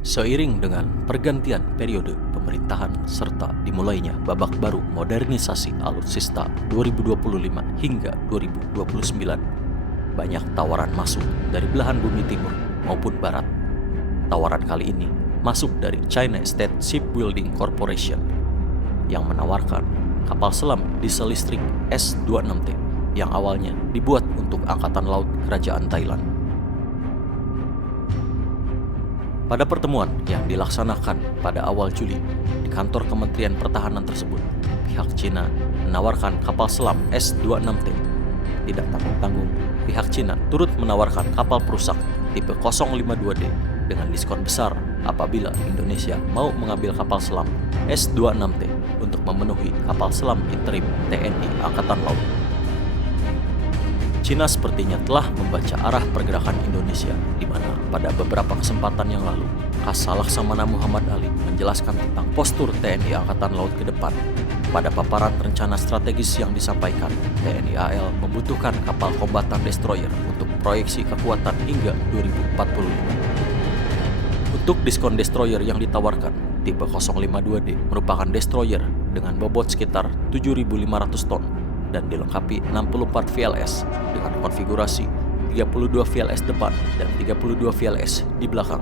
Seiring dengan pergantian periode pemerintahan serta dimulainya babak baru modernisasi alutsista 2025 hingga 2029, banyak tawaran masuk dari belahan bumi timur maupun barat. Tawaran kali ini masuk dari China State Shipbuilding Corporation yang menawarkan kapal selam diesel listrik S-26T yang awalnya dibuat untuk Angkatan Laut Kerajaan Thailand. Pada pertemuan yang dilaksanakan pada awal Juli di kantor Kementerian Pertahanan tersebut, pihak Cina menawarkan kapal selam S-26T. Tidak tanggung-tanggung, pihak Cina turut menawarkan kapal perusak tipe 052D dengan diskon besar apabila Indonesia mau mengambil kapal selam S-26T untuk memenuhi kapal selam interim TNI Angkatan Laut. Cina sepertinya telah membaca arah pergerakan Indonesia, di mana pada beberapa kesempatan yang lalu, Kasal Laksamana Muhammad Ali menjelaskan tentang postur TNI Angkatan Laut ke depan. Pada paparan rencana strategis yang disampaikan, TNI AL membutuhkan kapal kombatan destroyer untuk proyeksi kekuatan hingga 2045. Untuk diskon destroyer yang ditawarkan, tipe 052D merupakan destroyer dengan bobot sekitar 7.500 ton dan dilengkapi 64 VLS dengan konfigurasi 32 VLS depan dan 32 VLS di belakang.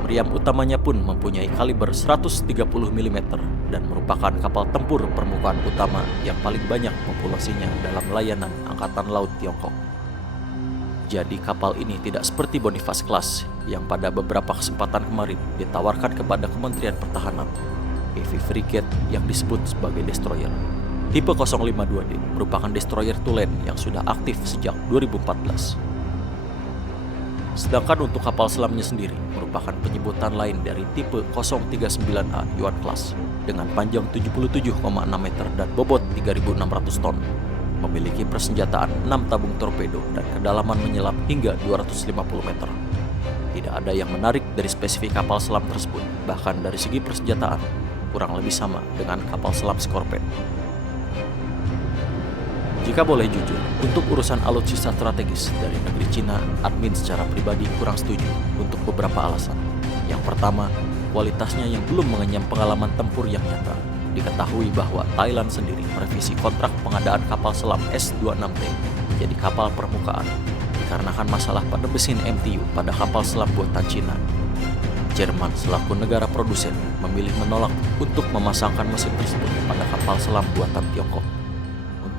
Meriam utamanya pun mempunyai kaliber 130 mm dan merupakan kapal tempur permukaan utama yang paling banyak populasinya dalam layanan Angkatan Laut Tiongkok. Jadi kapal ini tidak seperti Boniface Class yang pada beberapa kesempatan kemarin ditawarkan kepada Kementerian Pertahanan, Heavy Frigate yang disebut sebagai destroyer. Tipe 052D merupakan destroyer Tulen yang sudah aktif sejak 2014. Sedangkan untuk kapal selamnya sendiri merupakan penyebutan lain dari tipe 039A Yuan Class dengan panjang 77,6 meter dan bobot 3.600 ton. Memiliki persenjataan 6 tabung torpedo dan kedalaman menyelam hingga 250 meter. Tidak ada yang menarik dari spesifik kapal selam tersebut, bahkan dari segi persenjataan kurang lebih sama dengan kapal selam Scorpene. Jika boleh jujur, untuk urusan alutsista strategis dari negeri Cina, admin secara pribadi kurang setuju untuk beberapa alasan. Yang pertama, kualitasnya yang belum mengenyam pengalaman tempur yang nyata. Diketahui bahwa Thailand sendiri merevisi kontrak pengadaan kapal selam S-26T menjadi kapal permukaan dikarenakan masalah pada mesin MTU pada kapal selam buatan Cina. Jerman selaku negara produsen memilih menolak untuk memasangkan mesin tersebut pada kapal selam buatan Tiongkok.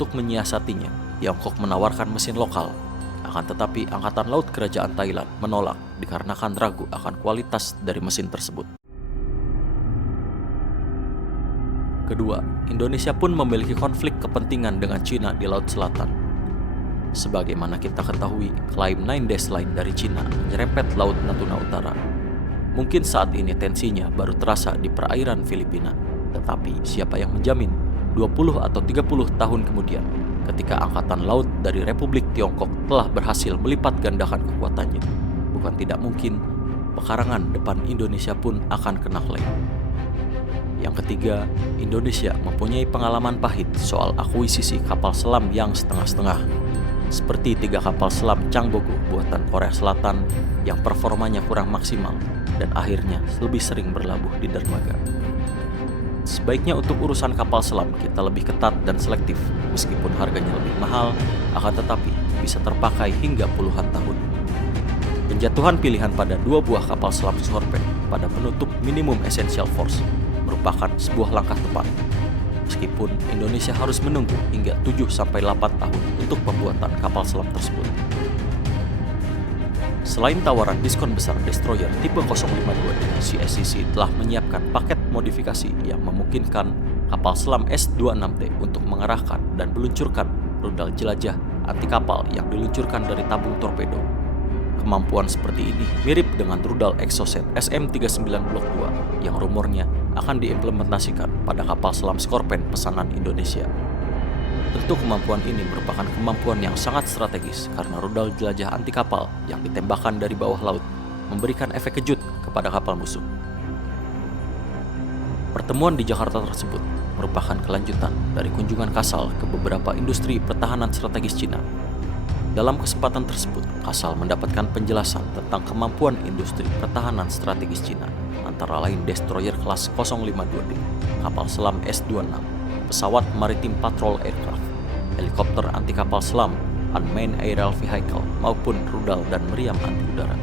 Untuk menyiasatinya, Tiongkok menawarkan mesin lokal. Akan tetapi Angkatan Laut Kerajaan Thailand menolak dikarenakan ragu akan kualitas dari mesin tersebut. Kedua, Indonesia pun memiliki konflik kepentingan dengan Cina di Laut Selatan. Sebagaimana kita ketahui, klaim Nine Dash Line dari Cina menyerempet Laut Natuna Utara. Mungkin saat ini tensinya baru terasa di perairan Filipina, tetapi siapa yang menjamin 20 atau 30 tahun kemudian, ketika Angkatan Laut dari Republik Tiongkok telah berhasil melipat gandakan kekuatannya, bukan tidak mungkin pekarangan depan Indonesia pun akan kena klaim. Yang ketiga, Indonesia mempunyai pengalaman pahit soal akuisisi kapal selam yang setengah-setengah, seperti 3 kapal selam Changbogo buatan Korea Selatan yang performanya kurang maksimal dan akhirnya lebih sering berlabuh di dermaga. Sebaiknya untuk urusan kapal selam kita lebih ketat dan selektif, meskipun harganya lebih mahal, akan tetapi bisa terpakai hingga puluhan tahun. Penjatuhan pilihan pada 2 buah kapal selam Scorpene pada penutup minimum essential force merupakan sebuah langkah tepat, meskipun Indonesia harus menunggu hingga 7-8 tahun untuk pembuatan kapal selam tersebut. Selain tawaran diskon besar destroyer tipe 052D, CSCC telah menyiapkan paket modifikasi yang memungkinkan kapal selam S-26T untuk mengarahkan dan meluncurkan rudal jelajah anti kapal yang diluncurkan dari tabung torpedo. Kemampuan seperti ini mirip dengan rudal Exocet SM-39 Blok 2 yang rumornya akan diimplementasikan pada kapal selam Scorpene pesanan Indonesia. Tentu kemampuan ini merupakan kemampuan yang sangat strategis karena rudal jelajah anti kapal yang ditembakkan dari bawah laut memberikan efek kejut kepada kapal musuh. Pertemuan di Jakarta tersebut merupakan kelanjutan dari kunjungan Kasal ke beberapa industri pertahanan strategis Cina. Dalam kesempatan tersebut, Kasal mendapatkan penjelasan tentang kemampuan industri pertahanan strategis Cina, antara lain destroyer kelas 052D, kapal selam S-26, pesawat maritim patrol aircraft, helikopter anti kapal selam, unmanned aerial vehicle, maupun rudal dan meriam anti udara.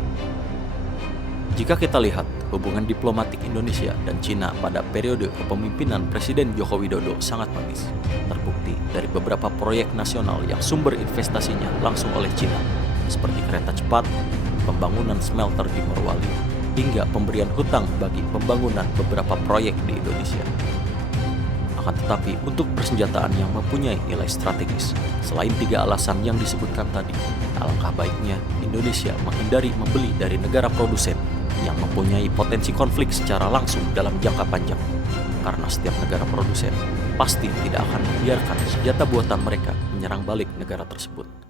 Jika kita lihat hubungan diplomatik Indonesia dan Cina pada periode kepemimpinan Presiden Joko Widodo sangat manis, terbukti dari beberapa proyek nasional yang sumber investasinya langsung oleh Cina, seperti kereta cepat, pembangunan smelter di Morowali, hingga pemberian hutang bagi pembangunan beberapa proyek di Indonesia. Akan tetapi, untuk persenjataan yang mempunyai nilai strategis, selain 3 alasan yang disebutkan tadi, alangkah baiknya Indonesia menghindari membeli dari negara produsen yang mempunyai potensi konflik secara langsung dalam jangka panjang, karena setiap negara produsen pasti tidak akan membiarkan senjata buatan mereka menyerang balik negara tersebut.